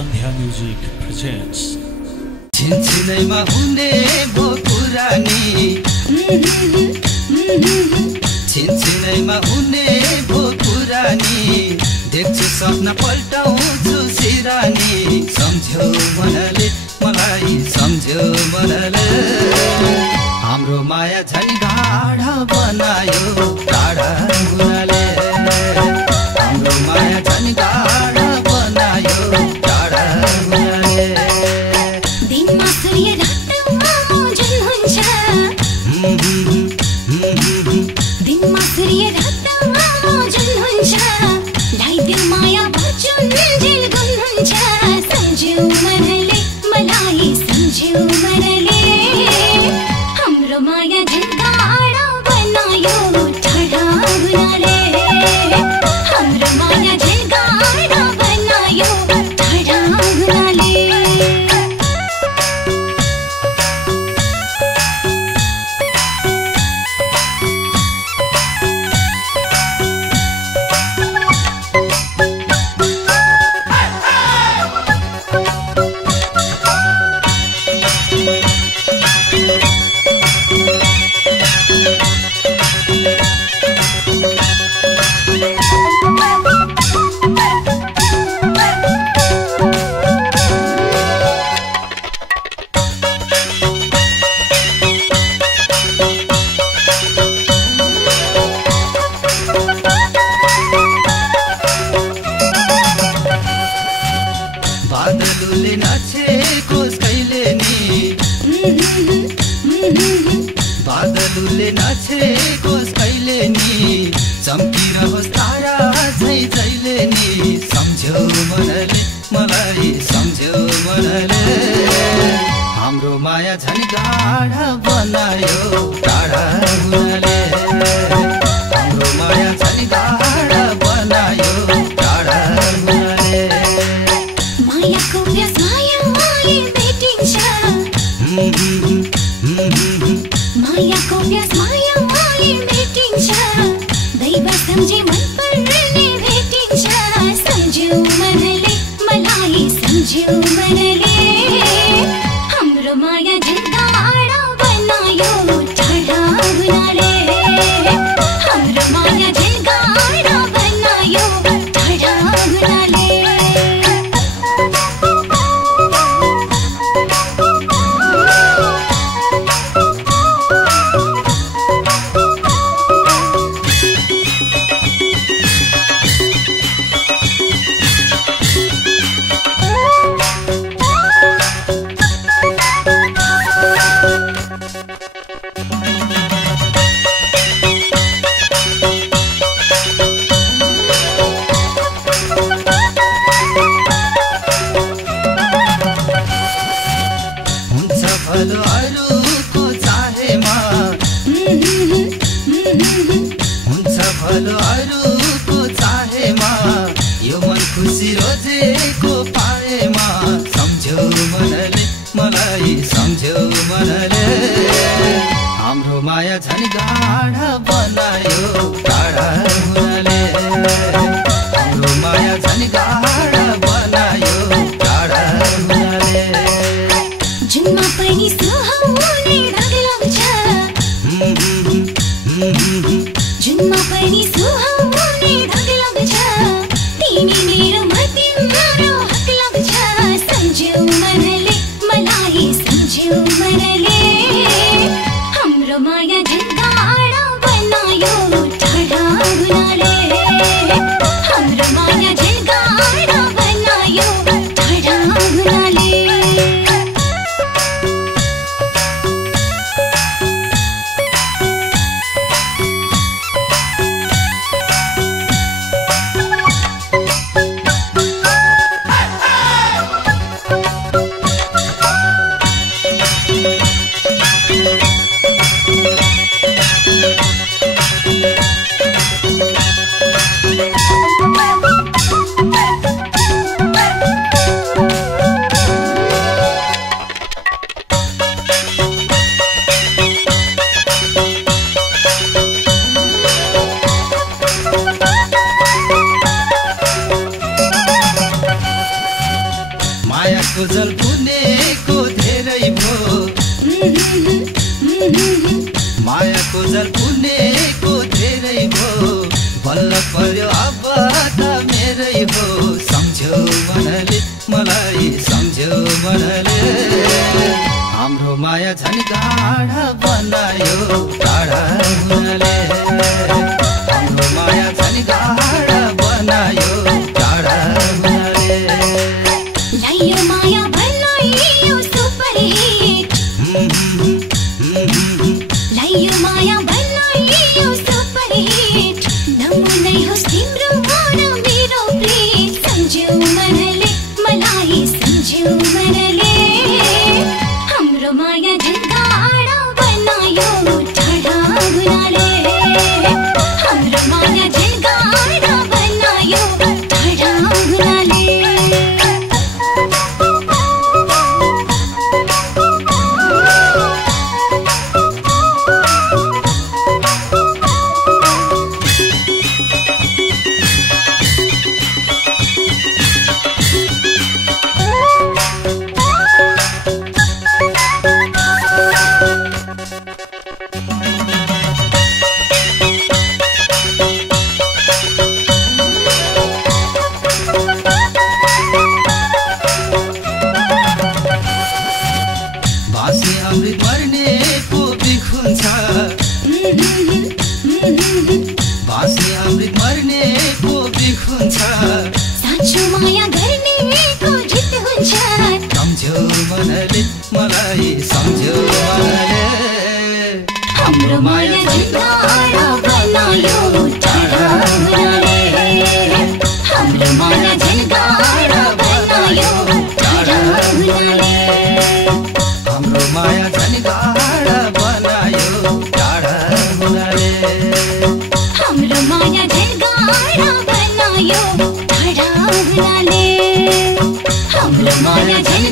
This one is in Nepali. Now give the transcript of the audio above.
Sandhya Music presents. छिनछिनैमा हुने भो पुरानी छिनछिनैमा हुने भो पुरानी देख्छु सपना पल्टाउँछु सिरानी सम्झ्यौ मनले मलाई सम्झ्यौ मनले हाम्रो माया झन् गाढा बनायो टाढा हुनाले हाम्रो माया झन् गाढा बनायो टाढा हुनाले दिनमा सूर्य रातमा जुन हुन्छ दिनमा सूर्य रातमा जुन हुन्छ लाइदेऊ माया बचन जेल गुन हुन्छ सम्झ्यौ मनले मलाई सम्झ्यौ मनले हाम्रो माया झन् गाढा बनायो टाढा हुनाले हाम्रो माया झन् गाढा बनायो टाढा हुनाले बादलुले नाचेको कहिले नि बादलुले नाचेको कहिले नि चम्किरहोस् तारा झै झैले नि सम्झ्यौ मनले मलाई सम्झ्यौ मनले हाम्रो माया झन् गाढा बनायो टाढा हुनाले हाम्रो माया झन् गाढा बनायो टाढा हुनाले मायाको व्यास मायाले भेटिन्छ मायाको व्यास मायाले भेटिन्छ दैव सम्झे मन पर्ने भेटिन्छ सम्झ्यौ मनले मलाई सम्झ्यौ मनले हाम्रो माया झन् गाढा बनायो टाढा हुनाले हाम्रो माया झन् गाढा बनायो टाढा हुनाले भलो अरूको चाहेमा हुन्छ भलो अरूको चाहेमा यो मन खुसी रोजेको पाएमा सम्झ्यौ मनले मलाई सम्झ्यौ मनले हाम्रो माया झन् गाढा बनायो टाढा हुनाले हाम्रो माया झन् गाढा बनायो टाढा हुनाले जुनमा पनि सुहाउने दाग लाग्छ जुनमा पनि सुहाउने दाग लाग्छ तिमी मेरो माथि मेरो हक मायाको जल पुनेको धेरै भो मायाको जल पुनेको धेरै भो बल्ल पर्यो अब त मेरै हो सम्झ्यौ मनले मलाई सम्झ्यौ मनले हाम्रो माया झन् गाढा बनायो टाढा हुनाले हाम्रो माया झन् गाढा बनायो टाढा हुनाले लाइयो माया बनाइयो सुपर हिट लाइयो माया बनाइयो सुपर हिट नमुनै होस् तिम्रो मन मेरो प्रेम सम्झ्यौ मनले मलाई सम्झ्यौ मनले हाम्रो माया झन् गाढा बनायो टाढा हुनाले हाम्रो माया झन् गाढा बनायो टाढा हुनाले बाँसे अमृत मर्नेको बिख हुन्छ बाँसे अमृत मर्नेको बिख हुन्छ साँचो माया गर्नेको जित हुन्छ सम्झ्यौ मनले मलाई सम्झ्यौ मनले हाम्रो माया झन् गाढा बनायो टाढा हुनाले हाम्रो माया झन् गाढा बनायो टाढा हुनाले हाम्रो माया झन् गाढा बनायो टाढा हुनाले हाम्रो माया झन् गाढा बनायो टाढा हुनाले हाम्रो माया झन्